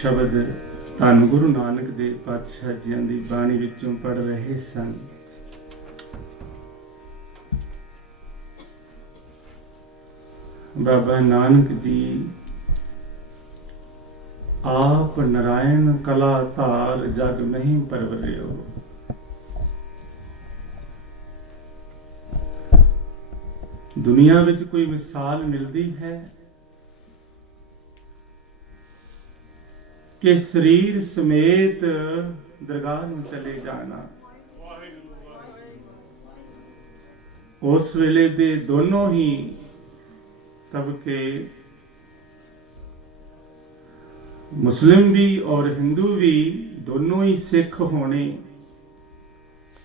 शब्द धन गुरु नानक देव पातशाह जी की बाणी विचों पढ़ रहे सन। बाबा नानक जी आप नारायण कला धार जग नहीं परवरियो। दुनिया विच कोई मिसाल मिलती है कि शरीर समेत दरगाह में चले जाना, उस वेले दे दोनों ही तबके मुस्लिम भी और हिंदू भी दोनों ही सिख होने,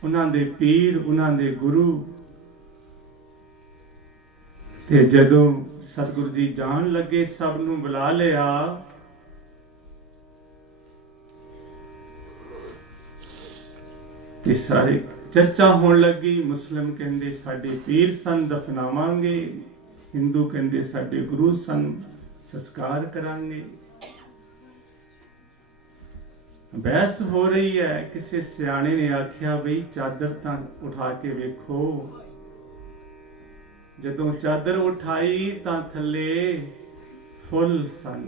उन्हां दे पीर उन्हां दे गुरु। ते जदों सतगुरु जी जान लगे सब नूं बुला लिया, ते सारे चर्चा होने लगी। मुस्लिम कहंदे साडे पीर सन दफनावांगे, हिंदू कहंदे साडे गुरु सन संस्कार करांगे। बहस हो रही है। किसी सियाणे ने आख्या बई चादर तां उठा के वेखो। जदों चादर उठाई तां थल्ले फुल सन,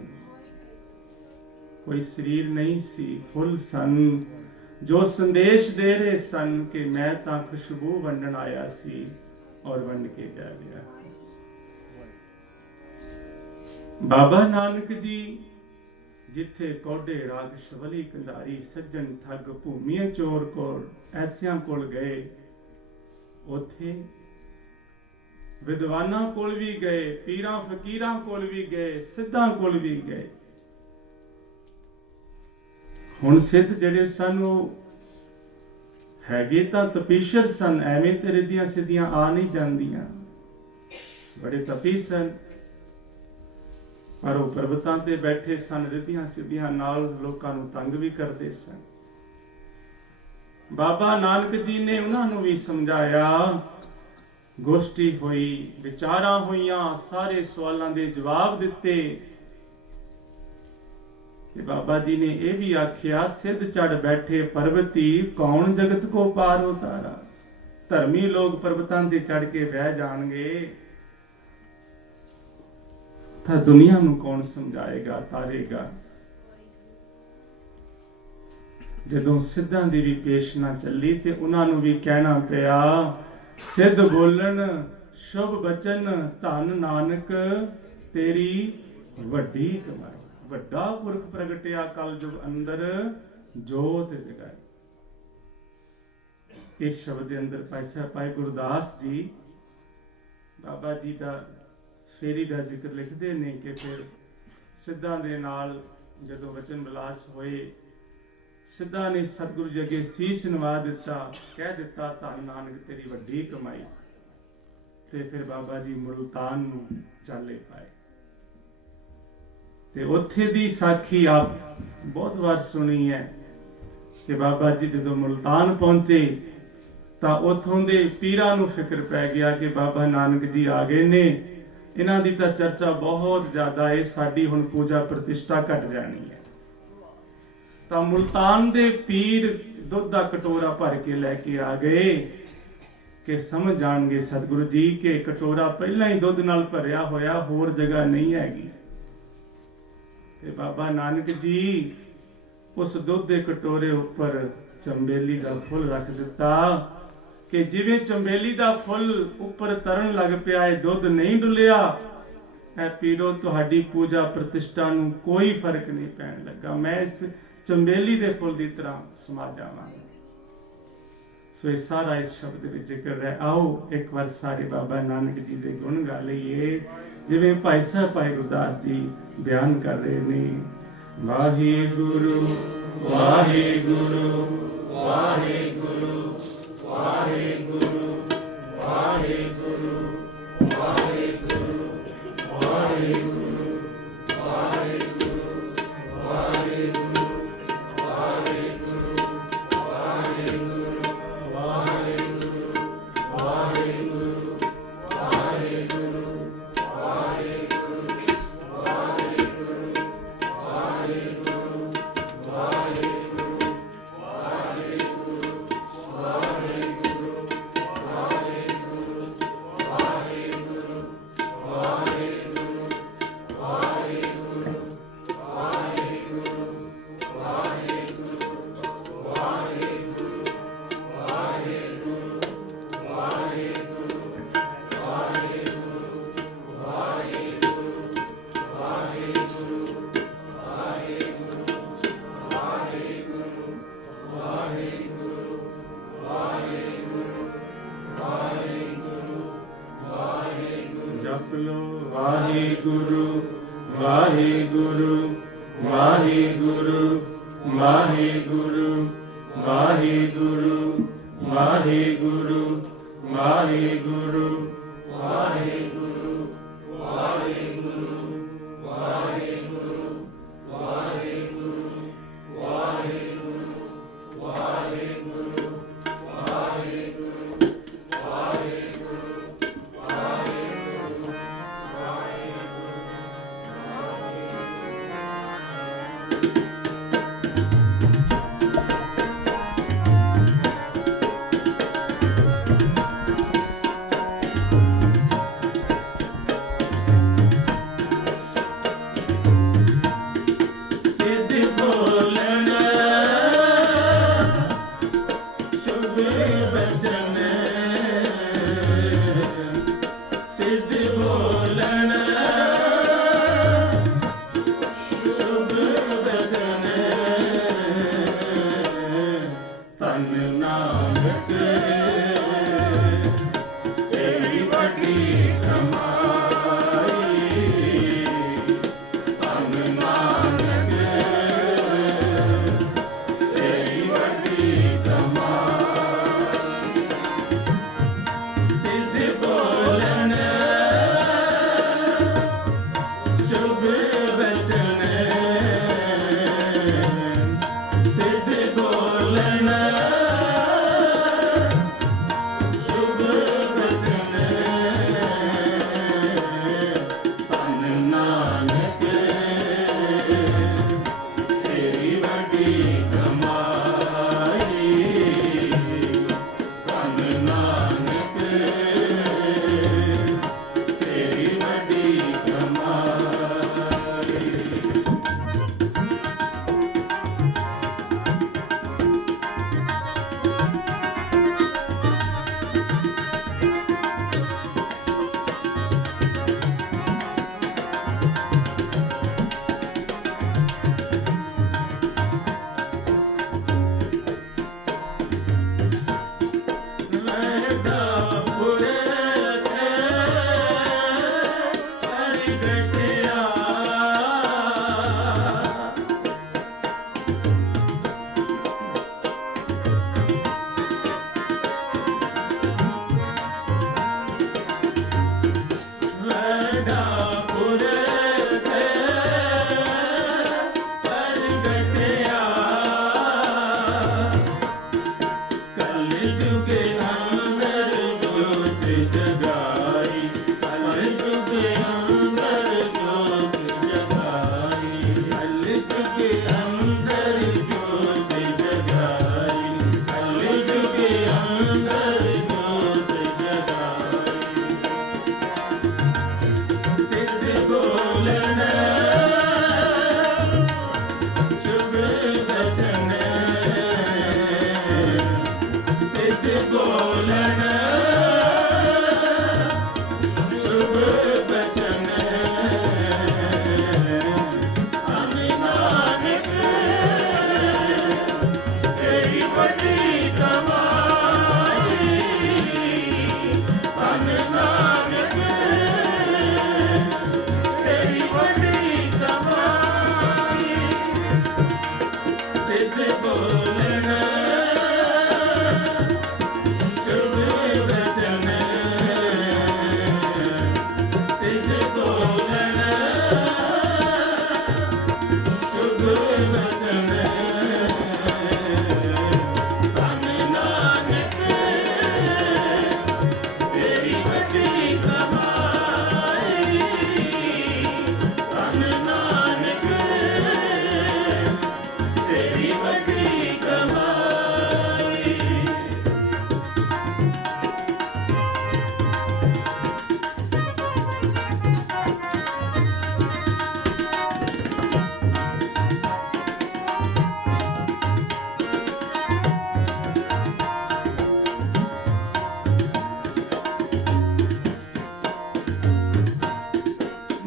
कोई शरीर नहीं सी, फुल सन जो संदेश दे रहे सन कि मैं तां खुशबू वंडन आया सी और वंड के जा गया। बाबा नानक जी जिथे कोडे राग शवली कंधारी सज्जन ठग भूमिया चोर को ऐसियां कोल गए, उथे विद्वानां कोल भी गए, पीरां फकीरां कोल भी गए, सिद्धां कोल भी गए। हुण सिद्ध जिहड़े सन ओह हैगे तां तपीशर सन, एवें ते रिद्धियां सिद्धियां आ नहीं जांदियां। बड़े तपी सन, पर वो पर्वतां ते बैठे सन, रिद्धियां सिद्धियां नाल लोकां नूं तंग भी करदे सन। बाबा नानक जी ने उन्हां नूं भी समझाया। गोष्ठी होई, विचारां होईयां, सारे सवालां दे जवाब दिते। बाबा जी ने यह भी आख्या, सिद्ध चढ़ बैठे पर्वती कौन जगत को पार उतारा। धर्मी लोग पर्वतां ते चढ़ के बह जाणगे तां दुनिया नूं कौन समझाएगा, तारेगा। जदों सिद्धां दी भी पेशना चली ते उन्हां नूं भी कहना पिया, सिद्ध बोलन शुभ बचन धन नानक तेरी वड्डी कमाई। ਵੱਡਾ ਪੁਰਖ ਪ੍ਰਗਟਿਆ ਕਲ ਯੁਗ ਅੰਦਰ ਜੋਤ ਜਗਾਈ। ਇਸ ਸ਼ਬਦ ਦੇ ਅੰਦਰ ਭਾਈ ਗੁਰਦਾਸ ਜੀ ਬਾਬਾ ਜੀ ਦਾ ਫੇਰੀ ਦਾ ਜ਼ਿਕਰ ਲਿਖਦੇ ਨੇ ਕਿ ਫਿਰ ਸਿੱਧਾਂ ਦੇ ਨਾਲ ਜਦੋਂ ਵਚਨ ਵਿਲਾਸ ਹੋਏ, ਸਿੱਧਾਂ ਨੇ ਸਤਿਗੁਰੂ ਜੀ ਅੱਗੇ ਸੀਸ ਨਿਵਾ ਦਿੱਤਾ, ਕਹਿ ਦਿੱਤਾ ਧੰਨ ਨਾਨਕ ਤੇਰੀ ਵੱਡੀ ਕਮਾਈ। ਤੇ ਫਿਰ ਬਾਬਾ ਜੀ ਮੁਲਤਾਨ ਨੂੰ ਚਾਲੇ ਪਾਏ। ਤੇ ਉੱਥੇ ਦੀ ਸਾਖੀ ਆਪ ਬਹੁਤ ਵਾਰ ਸੁਣੀ ਹੈ ਕਿ ਬਾਬਾ ਜੀ ਜਦੋਂ ਮੁਲਤਾਨ ਪਹੁੰਚੇ ਤਾਂ ਉੱਥੋਂ ਦੇ ਪੀਰਾਂ ਨੂੰ ਫਿਕਰ ਪੈ ਗਿਆ ਕਿ ਬਾਬਾ ਨਾਨਕ ਜੀ ਆ ਗਏ ਨੇ, ਇਹਨਾਂ ਦੀ ਤਾਂ ਚਰਚਾ ਬਹੁਤ ਜ਼ਿਆਦਾ ਹੈ, ਸਾਡੀ ਹੁਣ ਪੂਜਾ ਪ੍ਰਤਿਸ਼ਠਾ ਘਟ ਜਾਣੀ ਹੈ। ਤਾਂ ਮੁਲਤਾਨ ਦੇ ਪੀਰ ਦੁੱਧ ਦਾ ਕਟੋਰਾ ਭਰ ਕੇ ਲੈ ਕੇ ਆ ਗਏ ਕਿ ਸਮਝ ਜਾਣਗੇ ਸਤਿਗੁਰੂ ਜੀ ਕਿ ਕਟੋਰਾ ਪਹਿਲਾਂ ਹੀ ਦੁੱਧ ਨਾਲ ਭਰਿਆ ਹੋਇਆ, ਹੋਰ ਜਗ੍ਹਾ ਨਹੀਂ ਹੈਗੀ। ਤੇ ਬਾਬਾ ਨਾਨਕ ਜੀ ਉਸ ਦੁੱਧ ਦੇ ਕਟੋਰੇ ਉੱਪਰ ਚੰਬੇਲੀ ਦਾ ਫੁੱਲ ਰੱਖ ਦਿੱਤਾ ਕਿ ਜਿਵੇਂ ਚੰਬੇਲੀ ਦਾ ਫੁੱਲ ਉੱਪਰ ਤਰਨ ਲੱਗ ਪਿਆ, ਇਹ ਦੁੱਧ ਨਹੀਂ ਡੁੱਲਿਆ। ਐ ਪੀਰੋ ਤੁਹਾਡੀ ਪੂਜਾ ਪ੍ਰਤਿਸ਼ਠਾ ਨੂੰ ਕੋਈ ਫਰਕ ਨਹੀਂ ਪੈਣ ਲੱਗਾ, ਮੈਂ ਇਸ ਚੰਬੇਲੀ ਦੇ ਫੁੱਲ ਦੀ ਤਰ੍ਹਾਂ ਸਮਾ ਜਾਵਾਂਗਾ। ਸੋ ਇਹ ਸਾਰਾ ਇਸ ਸ਼ਬਦ ਵਿੱਚ ਜ਼ਿਕਰ ਹੈ। ਆਓ ਇੱਕ ਵਾਰ ਸਾਰੇ ਬਾਬਾ ਨਾਨਕ ਜੀ ਦੇ ਗੁਣ ਗਾ ਲਈਏ, ਜਿਵੇਂ ਭਾਈ ਸਾਹਿਬ ਭਾਈ ਗੁਰਦਾਸ ਜੀ ਬਿਆਨ ਕਰ ਰਹੇ ਨੇ। ਵਾਹਿਗੁਰੂ ਵਾਹਿਗੁਰੂ ਵਾਹਿਗੁਰੂ ਵਾਹਿਗੁਰੂ ਵਾਹਿਗੁਰੂ ਵਾਹਿਗੁਰੂ ਵਾਹਿਗੁਰੂ Hare Guru ਵਾਹਿਗੁਰੂ ਵਾਹਿਗੁਰੂ ਵਾਹਿਗੁਰੂ ਵਾਹਿਗੁਰੂ ਵਾਹਿਗੁਰੂ ਵਾਹਿਗੁਰੂ ਵਾਹਿਗੁਰੂ ਵਾਹਿਗੁਰੂ ਵਾਹਿਗੁਰੂ ਵਾਹਿਗੁਰੂ ਵਾਹਿਗੁਰੂ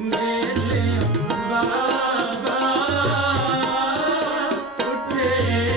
मेले बाबा उठे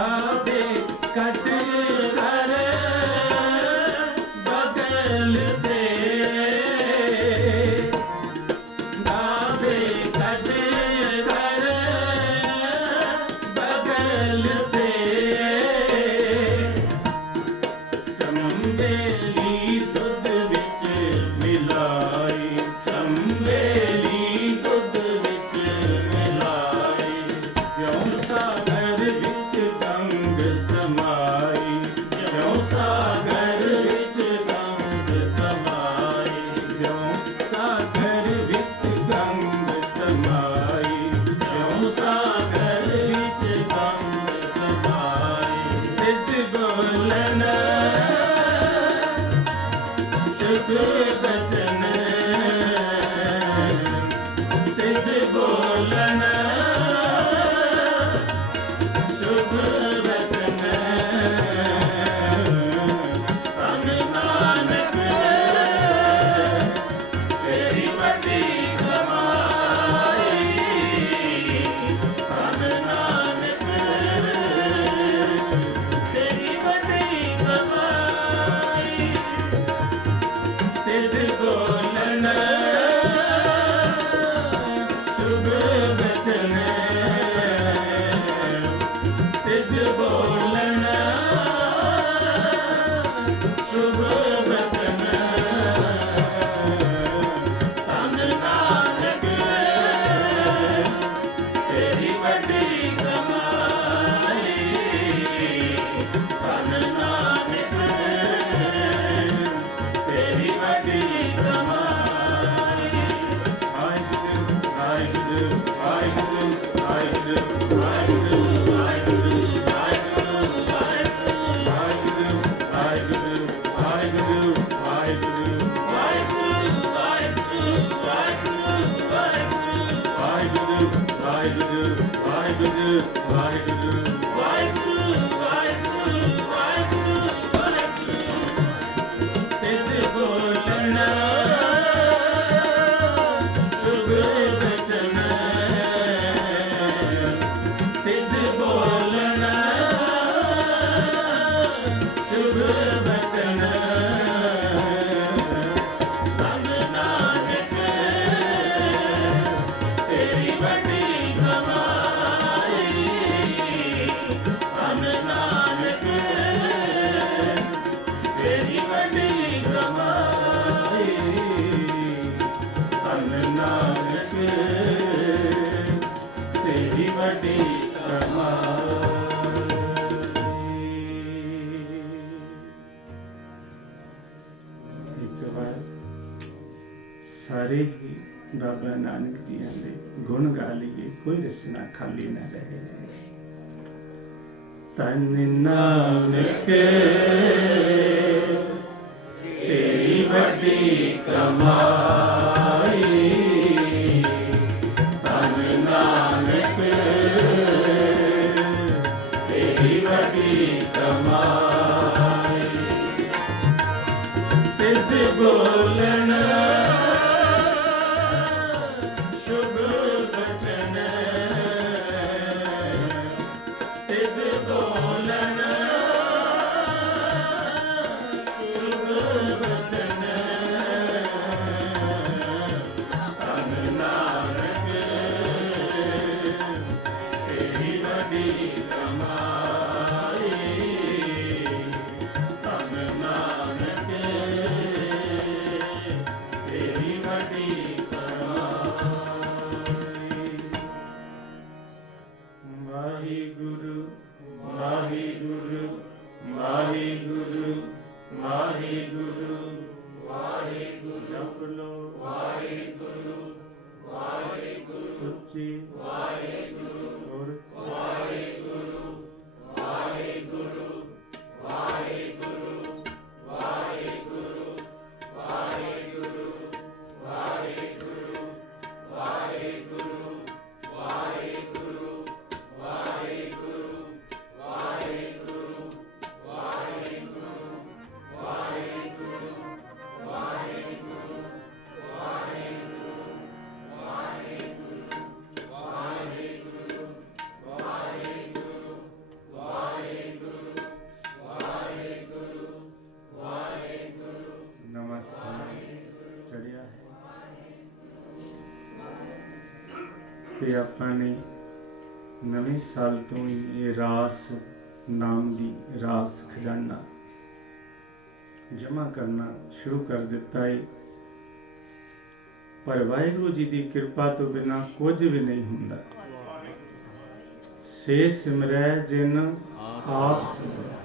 गावे कट कर बगल दे, गावे कट कर बगल दे, चंबेली दुध विच मिलाई, चंबेली दुध विच मिलाई, ज्यों सागर विच गंग समाई, ज्यों सागर विच गंग समाई, ज्यों सागर विच गंग समाई, ज्यों सागर विच गंग समाई, सिद्ध बोलन शुभ बचन, सिद्ध बोलन शुभ बचन, धन नानक तेरी बड़ी कमाई, धन नानक तेरी बड़ी कमाई, सिद्ध बोलन शुभ बचन, सिद्ध बोलन शुभ बचन, धन नानक तेरी बड़ी कमाई, धन नानक तेरी बड़ी कमाई। वाहिगुरू वाहिगुरू वाहिगुरू वाहिगुरू वाहिगुरू वाहिगुरू वाहिगुरू वाहिगुरू वाहिगुरू वाहिगुरू वाहिगुरू वाहिगुरू वाहिगुरू वाहिगुरू वाहिगुरू वाहिगुरू वाहिगुरू सिद्ध बोलन शुभ बचन, सिद्ध बोलन शुभ बचन, धन नानक तेरी बड़ी कमाई, धन नानक तेरी बड़ी कमाई, धन नानक तेरी बड़ी कमाई। एक बार सारे ही बाबा नानक जी के गुण गा लिए, कोई रचना खाली न रहे। तन नानक तेरी बड़ी कमाई, तन नानक तेरी बड़ी कमाई, सिद्ध बोलन शुभ बचन, सिद्ध बोलन शुभ बचन, धन नानक तेरी बड़ी कमाई, धन नानक तेरी बड़ी कमाई। वाहिगुरू वाहिगुरू वाहिगुरू वाहिगुरू वाहिगुरू, जप लो वाहिगुरू वाहिगुरू, ਉੱਚੀ ਵਾਹਿਗੁਰੂ, ਵਾਹਿਗੁਰੂ ਤੇ ਆਪਾਂ ਨੇ ਨਵੇਂ ਸਾਲ ਤੋਂ ਹੀ ਇਹ ਰਾਸ ਨਾਮ ਦੀ ਰਾਸ ਖਜ਼ਾਨਾ ਜਮ੍ਹਾਂ ਕਰਨਾ ਸ਼ੁਰੂ ਕਰ ਦਿੱਤਾ ਹੈ। ਪਰ ਵਾਹਿਗੁਰੂ ਜੀ ਦੀ ਕਿਰਪਾ ਤੋਂ ਬਿਨਾਂ ਕੁਝ ਵੀ ਨਹੀਂ ਹੁੰਦਾ। ਸੇ ਸਿਮਰੈ ਜਿਨ ਆਪ ਸਿਮਰੈ।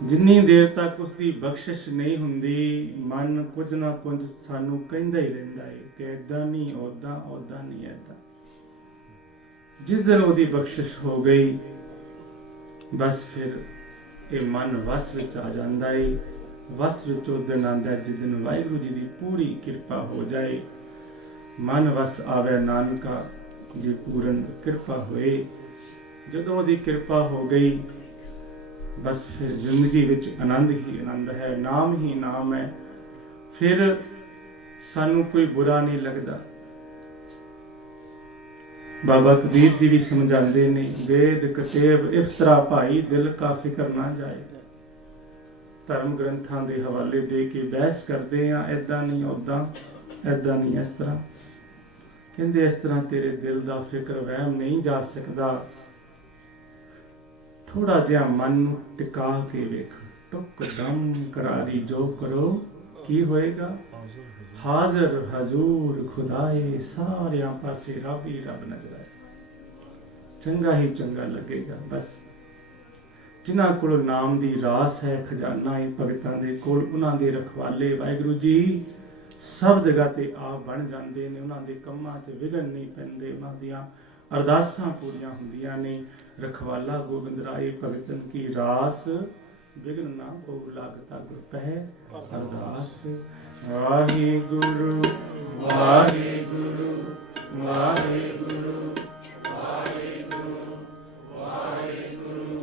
ਜਿੰਨੀ ਦੇਰ ਤੱਕ ਉਸ ਦੀ ਬਖਸ਼ਿਸ਼ ਨਹੀਂ ਹੁੰਦੀ, ਮਨ ਕੁਝ ਨਾ ਕੁਝ ਸਾਨੂੰ ਕਹਿੰਦਾ ਹੀ ਰਹਿੰਦਾ ਹੈ ਕਿ ਏਦਾਂ ਨਹੀਂ, ਓਦਾਂ, ਓਦਾਂ ਨਹੀਂ, ਏਦਾਂ। ਜਿਸ ਦਿਨ ਉਹਦੀ ਬਖਸ਼ਿਸ਼ ਹੋ ਗਈ, ਬਸ ਫਿਰ ਇਹ ਮਨ ਵਸ ਵਿੱਚ ਆ ਜਾਂਦਾ ਹੈ। ਵਸ ਵਿੱਚ ਉਹ ਦਿਨ ਆਉਂਦਾ ਜਿਸ ਦਿਨ ਵਾਹਿਗੁਰੂ ਜੀ ਦੀ ਪੂਰੀ ਕਿਰਪਾ ਹੋ ਜਾਏ। ਮਨ ਵਸ ਆਵੇ ਨਾਨਕਾ ਜੀ ਪੂਰਨ ਕਿਰਪਾ ਹੋਏ। ਜਦੋਂ ਉਹਦੀ ਕਿਰਪਾ ਹੋ ਗਈ, ਬਸ ਫਿਰ ਜ਼ਿੰਦਗੀ ਵਿੱਚ ਆਨੰਦ ਹੀ ਆਨੰਦ ਹੈ, ਨਾਮ ਹੀ ਨਾਮ ਹੈ। ਫਿਰ ਸਾਨੂੰ ਕੋਈ ਬੁਰਾ ਨਹੀਂ ਲੱਗਦਾ। ਬਾਬਾ ਕਬੀਰ ਜੀ ਵੀ ਸਮਝਾਉਂਦੇ ਨੇ, ਵੇਦ ਕਤੇਬ ਇਫਤਰਾ ਭਾਈ ਦਿਲ ਕਾ ਫਿਕਰ ਨਾ ਜਾਏ। ਧਰਮ ਗ੍ਰੰਥਾਂ ਦੇ ਹਵਾਲੇ ਦੇ ਕੇ ਬਹਿਸ ਕਰਦੇ ਆ, ਏਦਾਂ ਨਹੀਂ, ਓਦਾਂ, ਏਦਾਂ ਨਹੀਂ, ਇਸ ਤਰ੍ਹਾਂ। ਕਹਿੰਦੇ ਇਸ ਤਰ੍ਹਾਂ ਤੇਰੇ ਦਿਲ ਦਾ ਫਿਕਰ ਵਹਿਮ ਨਹੀਂ ਜਾ ਸਕਦਾ। ਥੋੜਾ ਜਿਹਾ ਮਨ ਨੂੰ ਟਿਕਾ ਕੇ ਵੇਖ, ਟੁੱਕ ਦਮ ਕਰਾਰੀ ਜੋ ਕਰੋ ਕੀ ਹੋਏਗਾ। ਹਾਜ਼ਰ ਹਜ਼ੂਰ ਖੁਦਾਏ, ਸਾਰਿਆਂ ਪਾਸੇ ਰੱਬ ਹੀ ਰੱਬ ਨਜ਼ਰ ਆਏ, ਚੰਗਾ ਹੀ ਚੰਗਾ ਲੱਗੇਗਾ। ਬਸ ਜਿਨ੍ਹਾਂ ਕੋਲ ਨਾਮ ਦੀ ਰਾਸ ਹੈ, ਖਜ਼ਾਨਾ ਹੈ ਭਗਤਾਂ ਦੇ ਕੋਲ, ਉਹਨਾਂ ਦੇ ਰਖਵਾਲੇ ਵਾਹਿਗੁਰੂ ਜੀ ਸਭ ਜਗ੍ਹਾ ਤੇ ਆਪ ਬਣ ਜਾਂਦੇ ਨੇ। ਉਹਨਾਂ ਦੇ ਕੰਮਾਂ 'ਚ ਵਿਘਨ ਨਹੀਂ ਪੈਂਦੇ, ਉਹਨਾਂ ਦੀਆਂ ਅਰਦਾਸਾਂ ਪੂਰੀਆਂ ਹੁੰਦੀਆਂ ਨੇ। ਰਖਵਾਲਾ ਗੋਬਿੰਦ ਰਾਏ ਭਗਤਨ ਕੀ ਰਾਸ, ਵਿਘਨ ਨਾ ਹੋ ਲਗ ਤਗ ਪਹਿ ਅਰਦਾਸ। ਵਾਹਿਗੁਰੂ ਵਾਹਿਗੁਰੂ ਵਾਹਿਗੁਰੂ ਵਾਹਿਗੁਰੂ ਵਾਹਿਗੁਰੂ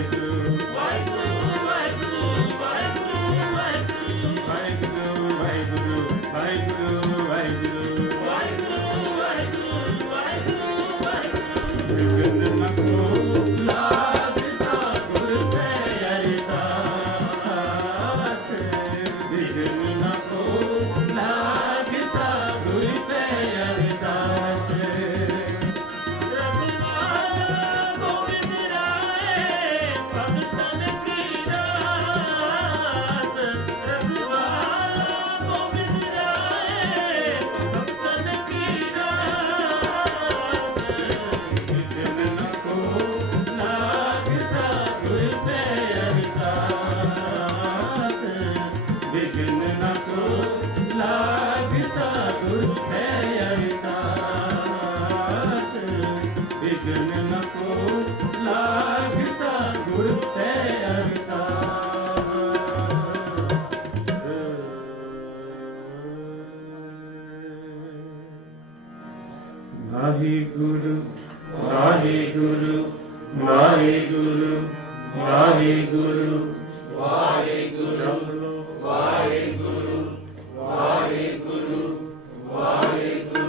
ਵਾਹਿਗੁਰੂ ਵਾਹਿਗੁਰੂ ਵਾਹਿਗੁਰੂ ਵਾਹਿਗੁਰੂ ਵਾਹਿਗੁਰੂ ਵਾਹਿਗੁਰੂ ਵਾਹਿਗੁਰੂ ਵਾਹਿਗੁਰੂ ਵਾਹਿਗੁਰੂ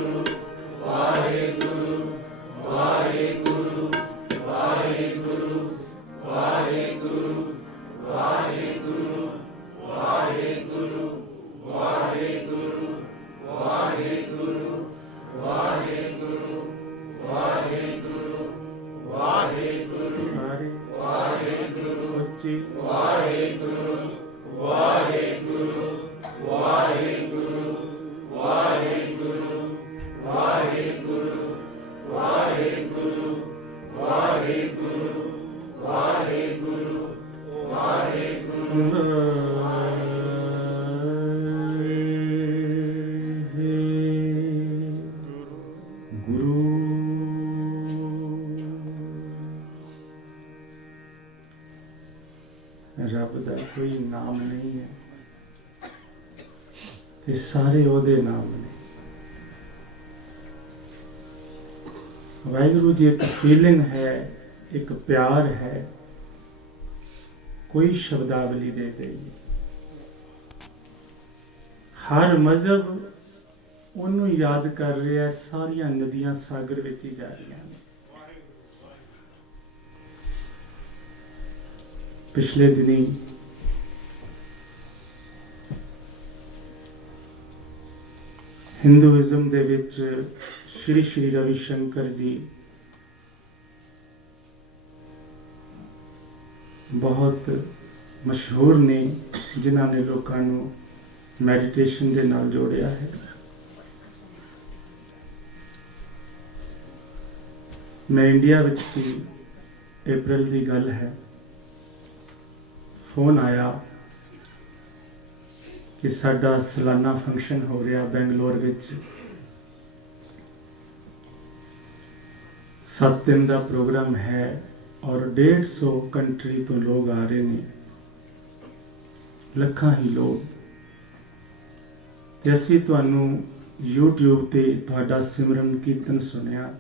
ਵਾਹਿਗੁਰੂ ਵਾਹਿਗੁਰੂ ਵਾਹਿਗੁਰੂ ਵਾਹਿਗੁਰੂ ਵਾਹਿਗੁਰੂ ਵਾਹਿਗੁਰੂ ਵਾਹਿਗੁਰੂ ਵਾਹਿਗੁਰੂ ਵਾਹਿਗੁਰੂ ਵਾਹਿਗੁਰੂ ਸਾਰੇ ਵਾਹਿਗੁਰੂ ਉੱਚੀ ਵਾਹਿਗੁਰੂ ਵਾਹਿਗੁਰੂ ਵਾਹਿਗੁਰੂ ਵਾਹਿਗੁਰੂ ਵਾਹਿਗੁਰੂ ਵਾਹਿਗੁਰੂ ਵਾਹਿਗੁਰੂ ਵਾਹਿਗੁਰੂ ਵਾਹਿਗੁਰੂ ਰੱਬ ਦਾ ਕੋਈ ਨਾਮ ਨਹੀਂ ਹੈ ਤੇ ਸਾਰੇ ਉਹਦੇ ਨਾਮ ਨੇ। ਵਾਹਿਗੁਰੂ ਜੀ ਇੱਕ ਫੀਲਿੰਗ ਹੈ, ਇੱਕ ਪਿਆਰ ਹੈ, ਕੋਈ ਸ਼ਬਦਾਵਲੀ ਦੇ ਗਈ। ਹਰ ਮਜ਼ਹਬ ਉਹਨੂੰ ਯਾਦ ਕਰ ਰਿਹਾ, ਸਾਰੀਆਂ ਨਦੀਆਂ ਸਾਗਰ ਵਿੱਚ ਹੀ ਜਾ ਰਹੀਆਂ ਨੇ। ਪਿਛਲੇ ਦਿਨੀ ਹਿੰਦੂਇਜ਼ਮ ਦੇ ਵਿੱਚ ਸ਼੍ਰੀ ਰਵੀ ਸ਼ੰਕਰ ਜੀ ਬਹੁਤ ਮਸ਼ਹੂਰ ਨੇ, ਜਿਨ੍ਹਾਂ ਨੇ ਲੋਕਾਂ ਨੂੰ ਮੈਡੀਟੇਸ਼ਨ ਦੇ ਨਾਲ ਜੋੜਿਆ ਹੈ। ਮੈਂ ਇੰਡੀਆ ਵਿੱਚ ਸੀ, ਅਪ੍ਰੈਲ ਦੀ ਗੱਲ ਹੈ। ਫੋਨ ਆਇਆ ਕਿ ਸਾਡਾ ਸਾਲਾਨਾ ਫੰਕਸ਼ਨ ਹੋ ਰਿਹਾ ਬੈਂਗਲੋਰ ਵਿੱਚ। 7 ਦਿਨ ਦਾ ਪ੍ਰੋਗਰਾਮ ਹੈ ਔਰ 150 ਕੰਟਰੀ ਤੋਂ ਲੋਕ ਆ ਰਹੇ ਨੇ, ਲੱਖਾਂ ਹੀ ਲੋਕ। ਤੇ ਅਸੀਂ ਤੁਹਾਨੂੰ YouTube ਤੇ ਤੁਹਾਡਾ ਸਿਮਰਨ ਕੀਰਤਨ ਸੁਣਿਆ,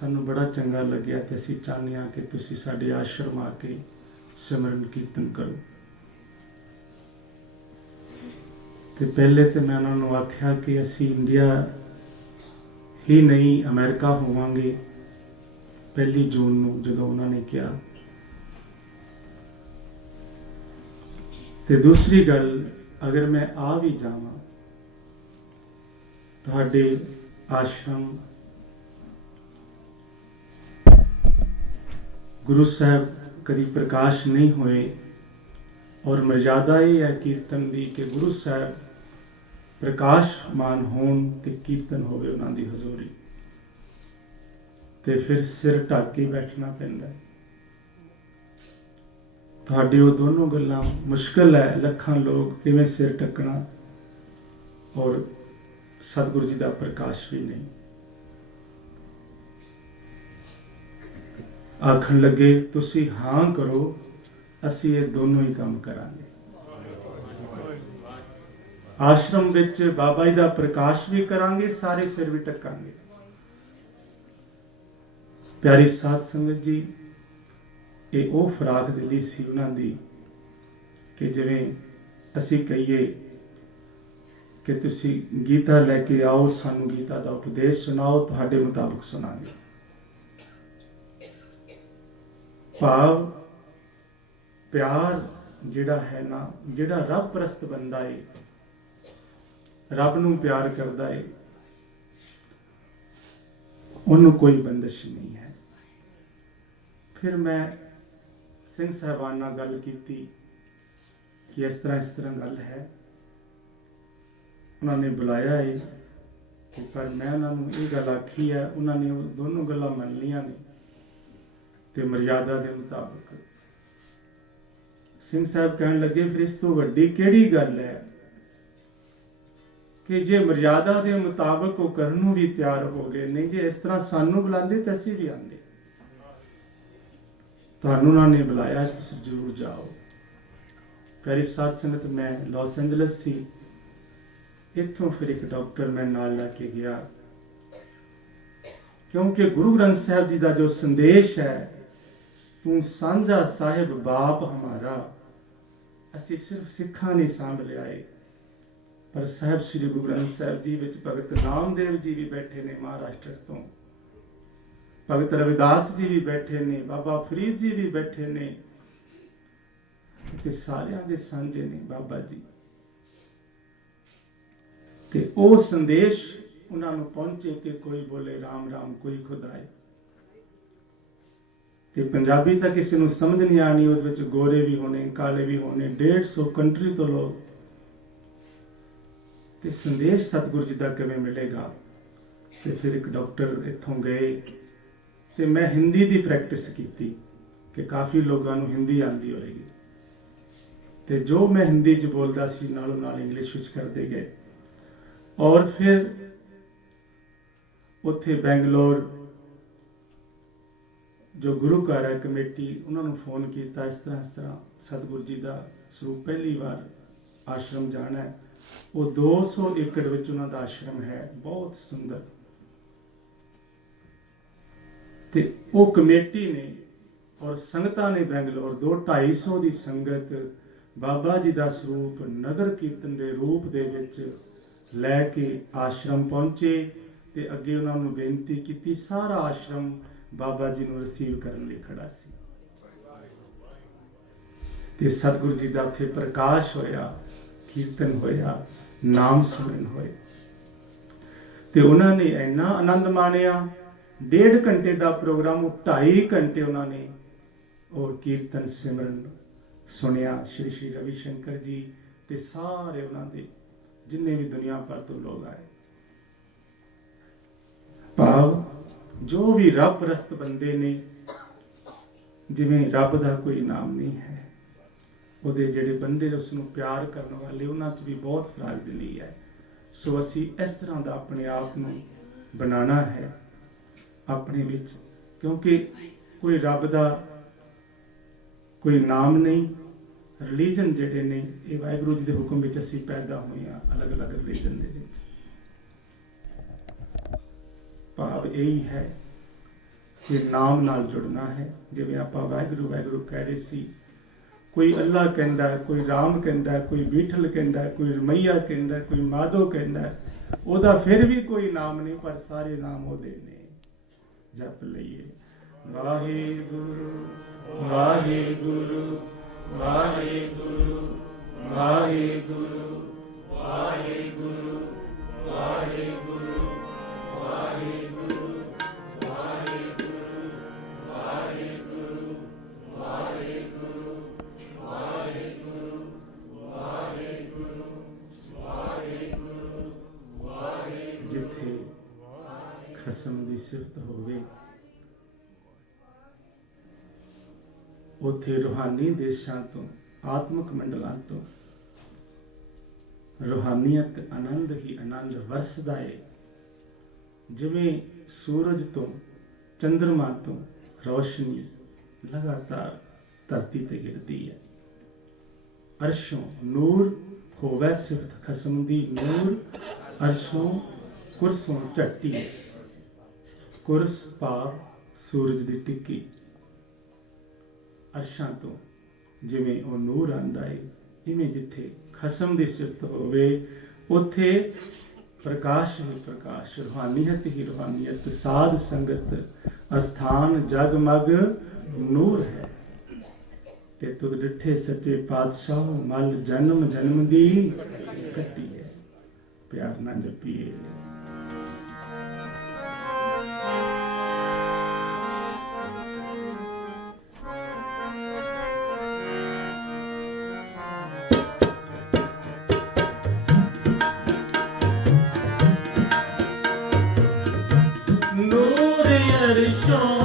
ਸਾਨੂੰ ਬੜਾ ਚੰਗਾ ਲੱਗਿਆ ਤੇ ਅਸੀਂ ਚਾਹੁੰਦੇ ਹਾਂ ਕਿ ਤੁਸੀਂ ਸਾਡੇ ਆਸ਼ਰਮ ਆ ਕੇ ਸਿਮਰਨ ਕੀਰਤਨ ਕਰੋ। ਤੇ ਪਹਿਲੇ ਤੇ ਮੈਂ ਉਹਨਾਂ ਨੂੰ ਆਖਿਆ ਕਿ ਅਸੀਂ ਇੰਡੀਆ ਹੀ ਨਹੀਂ ਅਮਰੀਕਾ ਹੋਵਾਂਗੇ 1 ਜੂਨ ਨੂੰ। ਜਦੋਂ ਉਹਨਾਂ ਨੇ ਕਿਹਾ, ਤੇ ਦੂਸਰੀ ਗੱਲ, ਅਗਰ ਮੈਂ ਆ ਵੀ ਜਾਵਾਂ ਤੁਹਾਡੇ ਆਸ਼ਰਮ, ਗੁਰੂ ਸਾਹਿਬ ਕਦੀ ਪ੍ਰਕਾਸ਼ ਨਹੀਂ ਹੋਏ ਔਰ ਮਰਜ਼ਾਦਾ ਇਹ ਹੈ ਕੀਰਤਨ ਦੀ ਕਿ ਗੁਰੂ ਸਾਹਿਬ ਪ੍ਰਕਾਸ਼ਮਾਨ ਹੋਣ ਤੇ ਕੀਰਤਨ ਹੋਵੇ ਉਹਨਾਂ ਦੀ ਹਜ਼ੂਰੀ, ਤੇ ਫਿਰ ਸਿਰ ਢੱਕ ਕੇ ਬੈਠਣਾ ਪੈਂਦਾ ਹੈ। ਤੁਹਾਡੇ ਉਹ ਦੋਨੋਂ ਗੱਲਾਂ ਮੁਸ਼ਕਲ ਹੈ। ਲੱਖਾਂ ਲੋਕ ਕਿਵੇਂ ਸਿਰ ਢੱਕਣਾ ਔਰ ਸਤਿਗੁਰੂ ਜੀ ਦਾ ਪ੍ਰਕਾਸ਼ ਵੀ ਨਹੀਂ। ਆਖਣ ਲੱਗੇ ਤੁਸੀਂ ਹਾਂ ਕਰੋ, ਅਸੀਂ ਇਹ ਦੋਨੋਂ ਹੀ ਕੰਮ ਕਰਾਂਗੇ। ਆਸ਼ਰਮ ਵਿੱਚ ਬਾਬਾ ਜੀ ਦਾ ਪ੍ਰਕਾਸ਼ ਵੀ ਕਰਾਂਗੇ, ਸਾਰੇ ਸਿਰ ਵੀ ਢੱਕਾਂਗੇ। ਪਿਆਰੀ ਸਾਧ ਸੰਗਤ ਜੀ, ਇਹ ਉਹ ਫਰਾਖ ਦਿਲੀ ਸੀ ਉਹਨਾਂ ਦੀ ਕਿ ਜਿਵੇਂ ਅਸੀਂ ਕਹੀਏ ਕਿ ਤੁਸੀਂ ਗੀਤਾ ਲੈ ਕੇ ਆਓ, ਸਾਨੂੰ ਗੀਤਾ ਦਾ ਉਪਦੇਸ਼ ਸੁਣਾਓ, ਤੁਹਾਡੇ ਮੁਤਾਬਕ ਸੁਣਾਂਗੇ। ਭਾਵ ਪਿਆਰ ਜਿਹੜਾ ਹੈ ਨਾ, ਜਿਹੜਾ ਰੱਬ ਪ੍ਰਸਤ ਬੰਦਾ ਏ, ਰੱਬ ਨੂੰ ਪਿਆਰ ਕਰਦਾ ਏ, ਉਹਨੂੰ ਕੋਈ ਬੰਦਿਸ਼ ਨਹੀਂ ਹੈ। ਫਿਰ ਮੈਂ ਸਿੰਘ ਸਾਹਿਬਾਨ ਨਾਲ ਗੱਲ ਕੀਤੀ ਕਿ ਇਸ ਤਰ੍ਹਾਂ ਗੱਲ ਹੈ। ਉਹਨਾਂ ਨੇ ਬੁਲਾਇਆ ਏ, ਪਰ ਮੈਂ ਉਹਨਾਂ ਨੂੰ ਇਹ ਗੱਲ ਆਖੀ ਹੈ, ਉਹਨਾਂ ਨੇ ਉਹ ਦੋਨੋਂ ਗੱਲਾਂ ਮੰਨ ਲਈਆਂ ਨੇ ਤੇ ਮਰਿਆਦਾ ਦੇ ਮੁਤਾਬਕ। ਸਿੰਘ ਸਾਹਿਬ ਕਹਿਣ ਲੱਗੇ, ਫਿਰ ਇਸ ਤੋਂ ਵੱਡੀ ਕਿਹੜੀ ਗੱਲ ਹੈ ਕਿ ਜੇ ਮਰਿਆਦਾ ਦੇ ਮੁਤਾਬਕ ਉਹ ਕਰਨ ਨੂੰ ਵੀ ਤਿਆਰ ਹੋ ਗਏ, ਨਹੀਂ ਜੇ ਇਸ ਤਰ੍ਹਾਂ ਸਾਨੂੰ ਬੁਲਾਉਂਦੇ ਤਾਂ ਅਸੀਂ ਵੀ ਆਉਂਦੇ। ਤੁਹਾਨੂੰ ਉਹਨਾਂ ਨੇ ਬੁਲਾਇਆ, ਤੁਸੀਂ ਜ਼ਰੂਰ ਜਾਓ। ਪਿਆਰੀ ਸਾਧ ਸੰਗਤ, ਮੈਂ ਲਾਸ ਐਂਜਲਸ ਸੀ, ਇੱਥੋਂ ਫਿਰ ਇੱਕ ਡਾਕਟਰ ਮੈਂ ਨਾਲ ਲੈ ਕੇ ਗਿਆ, ਕਿਉਂਕਿ ਗੁਰੂ ਗ੍ਰੰਥ ਸਾਹਿਬ ਜੀ ਦਾ ਜੋ ਸੰਦੇਸ਼ ਹੈ, ਤੂੰ ਸਾਂਝਾ ਸਾਹਿਬ ਬਾਪ ਹਮਾਰਾ, ਅਸੀਂ ਸਿਰਫ ਸਿੱਖਾਂ ਨੇ ਸਾਂਭ ਲਿਆ ਏ, ਪਰ ਸਾਹਿਬ ਸ੍ਰੀ ਗੁਰੂ ਗ੍ਰੰਥ ਸਾਹਿਬ ਜੀ ਵਿੱਚ ਭਗਤ ਨਾਮਦੇਵ ਜੀ ਵੀ ਬੈਠੇ ਨੇ ਮਹਾਰਾਸ਼ਟਰ ਤੋਂ, ਭਗਤ ਰਵਿਦਾਸ ਜੀ ਵੀ ਬੈਠੇ ਨੇ, ਬਾਬਾ ਫਰੀਦ ਜੀ ਵੀ ਬੈਠੇ ਨੇ, ਤੇ ਸਾਰਿਆਂ ਦੇ ਸਾਂਝੇ ਨੇ ਬਾਬਾ ਜੀ। ਤੇ ਉਹ ਸੰਦੇਸ਼ ਉਹਨਾਂ ਨੂੰ ਪਹੁੰਚੇ ਕਿ ਕੋਈ ਬੋਲੇ ਰਾਮ ਰਾਮ, ਕੋਈ ਖੁਦਾਏ। ਤੇ ਪੰਜਾਬੀ ਤਾਂ ਕਿਸੇ ਨੂੰ ਸਮਝ ਨਹੀਂ ਆਣੀ, ਉਹਦੇ ਵਿੱਚ ਗੋਰੇ ਵੀ ਹੋਣੇ, ਕਾਲੇ ਵੀ ਹੋਣੇ, 150 ਕੰਟਰੀ ਤੋਂ ਲੋਕ। ਤੇ ਸੰਦੇਸ਼ ਸਤਿਗੁਰੂ ਜੀ ਦਾ ਕਿਵੇਂ ਮਿਲੇਗਾ? ਤੇ ਫਿਰ ਇੱਕ ਡਾਕਟਰ ਇੱਥੋਂ ਗਏ ਤੇ ਮੈਂ ਹਿੰਦੀ ਦੀ ਪ੍ਰੈਕਟਿਸ ਕੀਤੀ ਕਿ ਕਾਫੀ ਲੋਕਾਂ ਨੂੰ ਹਿੰਦੀ ਆਉਂਦੀ ਹੋਏਗੀ, ਤੇ ਜੋ ਮੈਂ ਹਿੰਦੀ 'ਚ ਬੋਲਦਾ ਸੀ ਨਾਲੋਂ ਨਾਲ ਇੰਗਲਿਸ਼ ਵਿੱਚ ਕਰਦੇ ਗਏ। ਔਰ ਫਿਰ ਉੱਥੇ ਬੈਂਗਲੋਰ ਜੋ ਗੁਰੂ ਘਰ ਹੈ ਕਮੇਟੀ, ਉਹਨਾਂ ਨੂੰ ਫੋਨ ਕੀਤਾ, ਇਸ ਤਰ੍ਹਾਂ ਸਤਿਗੁਰੂ ਜੀ ਦਾ ਸਰੂਪ ਪਹਿਲੀ ਵਾਰ ਆਸ਼ਰਮ ਜਾਣਾ ਹੈ। ਉਹ 200 ਏਕੜ ਵਿੱਚ ਉਹਨਾਂ ਦਾ ਆਸ਼ਰਮ ਹੈ, ਬਹੁਤ ਸੁੰਦਰ। ਤੇ ਉਹ ਕਮੇਟੀ ਨੇ ਔਰ ਸੰਗਤਾਂ ਨੇ ਬੈਂਗਲੋਰ 250 ਦੀ ਸੰਗਤ ਬਾਬਾ ਜੀ ਦਾ ਸਰੂਪ ਨਗਰ ਕੀਰਤਨ ਦੇ ਰੂਪ ਦੇ ਵਿੱਚ ਲੈ ਕੇ ਆਸ਼ਰਮ ਪਹੁੰਚੇ ਤੇ ਅੱਗੇ ਉਹਨਾਂ ਨੂੰ ਬੇਨਤੀ ਕੀਤੀ। ਸਾਰਾ ਆਸ਼ਰਮ ਬਾਬਾ ਜੀ ਨੂੰ ਰਿਸੀਵ ਕਰਨ ਲਈ ਖੜਾ ਸੀ ਤੇ ਸਤਿਗੁਰੂ ਜੀ ਦਾ ਉੱਥੇ ਪ੍ਰਕਾਸ਼ ਹੋਇਆ, ਕੀਰਤਨ ਹੋਇਆ, ਨਾਮ ਸਿਮਰਨ ਹੋਏ ਤੇ ਉਹਨਾਂ ਨੇ ਇੰਨਾ ਆਨੰਦ ਮਾਣਿਆ। 1.5 ਘੰਟੇ ਦਾ ਪ੍ਰੋਗਰਾਮ, 2.5 ਘੰਟੇ ਉਹਨਾਂ ਨੇ ਉਹ ਕੀਰਤਨ ਸਿਮਰਨ ਸੁਣਿਆ। ਸ਼੍ਰੀ ਸ਼੍ਰੀ ਰਵੀ ਸ਼ੰਕਰ ਜੀ ਤੇ ਸਾਰੇ ਉਹਨਾਂ ਦੇ ਜਿੰਨੇ ਵੀ ਦੁਨੀਆ ਭਰ ਤੋਂ ਲੋਕ ਆਏ। ਭਾਵ ਜੋ ਵੀ ਰੱਬ ਪ੍ਰਸਤ ਬੰਦੇ ਨੇ, ਜਿਵੇਂ ਰੱਬ ਦਾ ਕੋਈ ਨਾਮ ਨਹੀਂ ਹੈ, ਉਹਦੇ ਜਿਹੜੇ ਬੰਦੇ ਉਸ ਨੂੰ ਪਿਆਰ ਕਰਨ ਵਾਲੇ, ਉਹਨਾਂ 'ਚ ਵੀ ਬਹੁਤ ਫਰਾਕ ਦਿਲੀ ਹੈ। ਸੋ ਅਸੀਂ ਇਸ ਤਰ੍ਹਾਂ ਦਾ ਆਪਣੇ ਆਪ ਨੂੰ ਬਣਾਉਣਾ ਹੈ ਆਪਣੇ ਵਿੱਚ, ਕਿਉਂਕਿ ਕੋਈ ਰੱਬ ਦਾ ਕੋਈ ਨਾਮ ਨਹੀਂ। ਰਿਲੀਜਨ ਜਿਹੜੇ ਨੇ, ਇਹ ਵਾਹਿਗੁਰੂ ਜੀ ਦੇ ਹੁਕਮ ਵਿੱਚ ਅਸੀਂ ਪੈਦਾ ਹੋਏ ਹਾਂ, ਅਲੱਗ-ਅਲੱਗ ਰਿਲੀਜਨ ਦੇ ਵਿੱਚ। ਭਾਵ ਇਹੀ ਹੈ ਕਿ ਨਾਮ ਨਾਲ ਜੁੜਨਾ ਹੈ। ਜਿਵੇਂ ਆਪਾਂ ਵਾਹਿਗੁਰੂ ਵਾਹਿਗੁਰੂ ਕਹਿ ਰਹੇ ਸੀ, ਕੋਈ ਅੱਲਾ ਕਹਿੰਦਾ, ਕੋਈ ਰਾਮ ਕਹਿੰਦਾ, ਕੋਈ ਬੀਠਲ ਕਹਿੰਦਾ, ਕੋਈ ਰਮਈਆ ਕਹਿੰਦਾ, ਕੋਈ ਮਾਧੋ ਕਹਿੰਦਾ, ਉਹਦਾ ਫਿਰ ਵੀ ਕੋਈ ਨਾਮ ਨਹੀਂ, ਪਰ ਸਾਰੇ ਨਾਮ ਉਹਦੇ ਨੇ। ਜਪ ਲਈਏ ਵਾਹਿਗੁਰੂ ਵਾਹਿਗੁਰੂ ਵਾਹਿਗੁਰੂ ਵਾਹਿਗੁਰੂ ਵਾਹਿਗੁਰੂ ਵਾਹਿਗੁਰੂ ਵਾਹਿਗੁਰੂ ਵਾਹਿਗੁਰੂ ਵਾਹਿਗੁਰੂ ਵਾਹਿਗੁਰੂ ਵਾਹਿਗੁਰੂ ਵਾਹਿਗੁਰੂ ਵਾਹਿਗੁਰੂ ਵਾਹਿਗੁਰੂ। ਜਿੱਥੇ ਖਸਮ ਦੀ ਸਿਫਤ ਹੋਵੇ, ਉੱਥੇ ਰੂਹਾਨੀ ਦੇਸ਼ਾਂ ਤੋਂ, ਆਤਮਿਕ ਮੰਡਲਾਂ ਤੋਂ ਰੂਹਾਨੀਅਤ ਆਨੰਦ ਹੀ ਆਨੰਦ ਵਰਸਦਾ ਹੈ। ਜਿਵੇਂ ਸੂਰਜ ਤੋਂ, ਚੰਦਰਮਾ ਤੋਂ ਰੋਸ਼ਨੀ ਲਗਾਤਾਰ ਧਰਤੀ ਤੇ ਗਿਰਦੀ ਹੈ। ਅਰਸ਼ੋਂ ਨੂਰ ਹੋਵੇ ਸਿਫਤ ਖਸਮ ਦੀ, ਨੂਰ ਅਰਸ਼ੋਂ ਕੁਰਸੋਂ ਝੱਟੀ, ਕੁਰਸ ਭਾਵ ਸੂਰਜ ਦੀ ਟਿੱਕੀ। ਅਰਸ਼ਾਂ ਤੋਂ ਜਿਵੇਂ ਉਹ ਨੂਰ ਆਂਦਾ ਏ, ਇਵੇਂ ਜਿੱਥੇ ਖਸਮ ਦੀ ਸਿਫਤ ਹੋਵੇ ਉੱਥੇ ਪ੍ਰਕਾਸ਼ ਹੀ ਪ੍ਰਕਾਸ਼, ਰੂਹਾਨੀਅਤ ਹੀ ਰੂਹਾਨੀਅਤ, ਸਾਧ ਸੰਗਤ ਅਸਥਾਨ ਜਗਮਗ ਨੂਰ ਹੈ। ਤੇ ਤੁਧ ਡਿਠੇ ਸੱਚੇ ਪਾਤਸ਼ਾਹ ਮਲ ਜਨਮ ਜਨਮ ਦੀ ਕੱਟੀ ਹੈ। ਪਿਆਰ ਨਾਲ ਜਪੀਏ। ਨੂਰ ਅਰਸ਼ੋਂ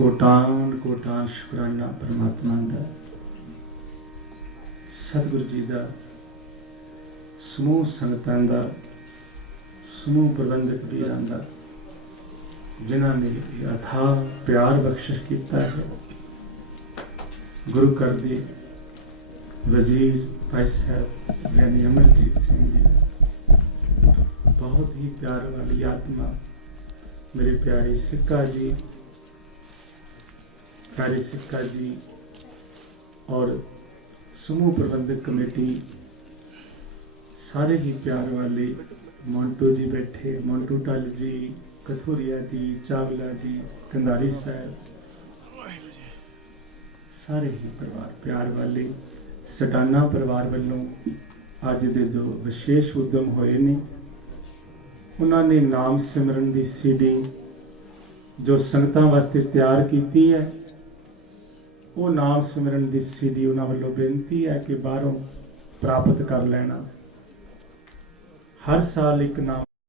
कोटान कोटान शुकराना परमात्मा दा, सतगुरु जी दा, समूह संगतां दा, समूह प्रबंधक वीरां दा, जिन्हां ने अथाह प्यार बख्शिश किया है। गुरु घर दे वजीर भाई साहब यानी अमरजीत सिंह जी, बहुत ही प्यार वाली आत्मा मेरे प्यारे सिक्का जी, प्यारे सिक्का जी और समूह प्रबंधक कमेटी ਸਾਰੇ ਹੀ ਪਿਆਰ ਵਾਲੇ ਮੌਂਟੂ ਜੀ ਬੈਠੇ, ਮੌਂਟੂ ਟਲ ਜੀ, ਕਥੂਰੀਆ ਜੀ, ਚਾਵਲਾ ਜੀ, ਕੰਧਾਰੀ ਸਾਹਿਬ, ਸਾਰੇ ਹੀ ਪਰਿਵਾਰ ਪਿਆਰ ਵਾਲੇ ਸਟਾਨਾ ਪਰਿਵਾਰ ਵੱਲੋਂ ਅੱਜ ਦੇ ਜੋ ਵਿਸ਼ੇਸ਼ ਉਦਮ ਹੋਏ ਨੇ, ਉਹਨਾਂ ਨੇ ਨਾਮ ਸਿਮਰਨ ਦੀ ਸੀਡੀ ਜੋ ਸੰਗਤਾਂ ਵਾਸਤੇ ਤਿਆਰ ਕੀਤੀ ਹੈ, ਉਹ ਨਾਮ ਸਿਮਰਨ ਦੀ ਸੀਡੀ ਉਹਨਾਂ ਵੱਲੋਂ ਬੇਨਤੀ ਹੈ ਕਿ ਬਾਹਰੋਂ ਪ੍ਰਾਪਤ ਕਰ ਲੈਣਾ। ਹਰ ਸਾਲ ਇੱਕ ਨਾਮ